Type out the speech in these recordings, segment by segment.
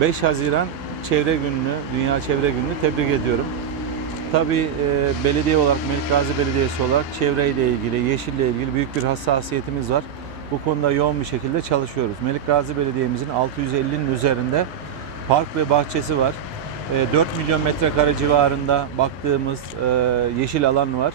5 Haziran Çevre Günü'nü, Dünya Çevre Günü'nü tebrik ediyorum. Tabii e, belediye olarak, Melikgazi Belediyesi olarak çevreyle ilgili, yeşille ilgili büyük bir hassasiyetimiz var. Bu konuda yoğun bir şekilde çalışıyoruz. Melikgazi Belediye'mizin 650'nin üzerinde park ve bahçesi var. E, 4 milyon metrekare civarında baktığımız e, yeşil alan var.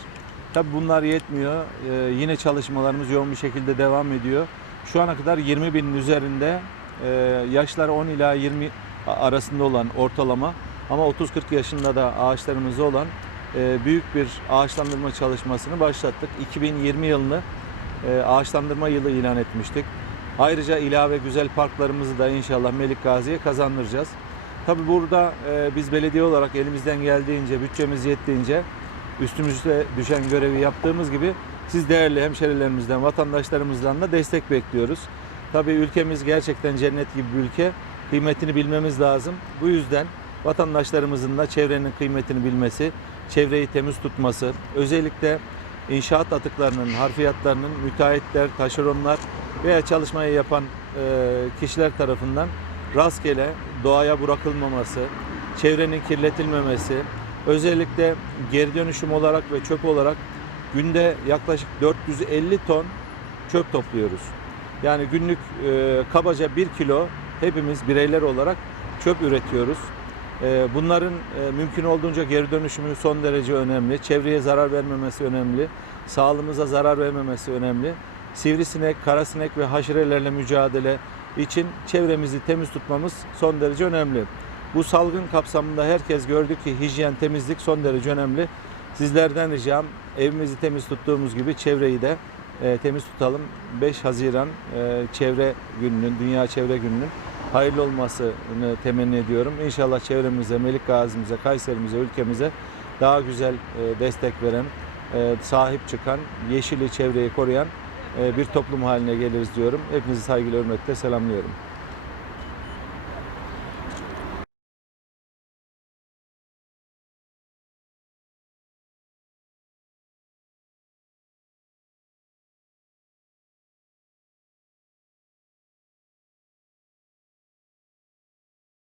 Tabii bunlar yetmiyor. E, yine çalışmalarımız yoğun bir şekilde devam ediyor. Şu ana kadar 20 binin üzerinde e, yaşları 10 ila 20 arasında olan ortalama ama 30-40 yaşında da ağaçlarımız olan e, büyük bir ağaçlandırma çalışmasını başlattık. 2020 yılını e, ağaçlandırma yılı ilan etmiştik. Ayrıca ilave güzel parklarımızı da inşallah Melik Gazi'ye kazandıracağız. Tabii burada e, biz belediye olarak elimizden geldiğince, bütçemiz yettiğince üstümüze düşen görevi yaptığımız gibi siz değerli hemşerilerimizden, vatandaşlarımızdan da destek bekliyoruz. Tabii ülkemiz gerçekten cennet gibi bir ülke. Kıymetini bilmemiz lazım. Bu yüzden vatandaşlarımızın da çevrenin kıymetini bilmesi, çevreyi temiz tutması, özellikle inşaat atıklarının, harfiyatlarının müteahhitler, taşeronlar veya çalışmayı yapan e, kişiler tarafından rastgele doğaya bırakılmaması, çevrenin kirletilmemesi, özellikle geri dönüşüm olarak ve çöp olarak günde yaklaşık 450 ton çöp topluyoruz. Yani günlük e, kabaca 1 kilo hepimiz bireyler olarak çöp üretiyoruz. E, bunların e, mümkün olduğunca geri dönüşümü son derece önemli. Çevreye zarar vermemesi önemli. Sağlığımıza zarar vermemesi önemli. Sivrisinek, karasinek ve haşerelerle mücadele için çevremizi temiz tutmamız son derece önemli. Bu salgın kapsamında herkes gördü ki hijyen, temizlik son derece önemli. Sizlerden ricam evimizi temiz tuttuğumuz gibi çevreyi de e, temiz tutalım. 5 Haziran e, Çevre Günü'nün, Dünya Çevre Günü'nün hayırlı olmasını temenni ediyorum. İnşallah çevremize, Melik Gazi'mize, Kayserimize, ülkemize daha güzel e, destek veren, e, sahip çıkan, yeşili çevreyi koruyan e, bir toplum haline geliriz diyorum. Hepinizi saygıyla hürmetle selamlıyorum.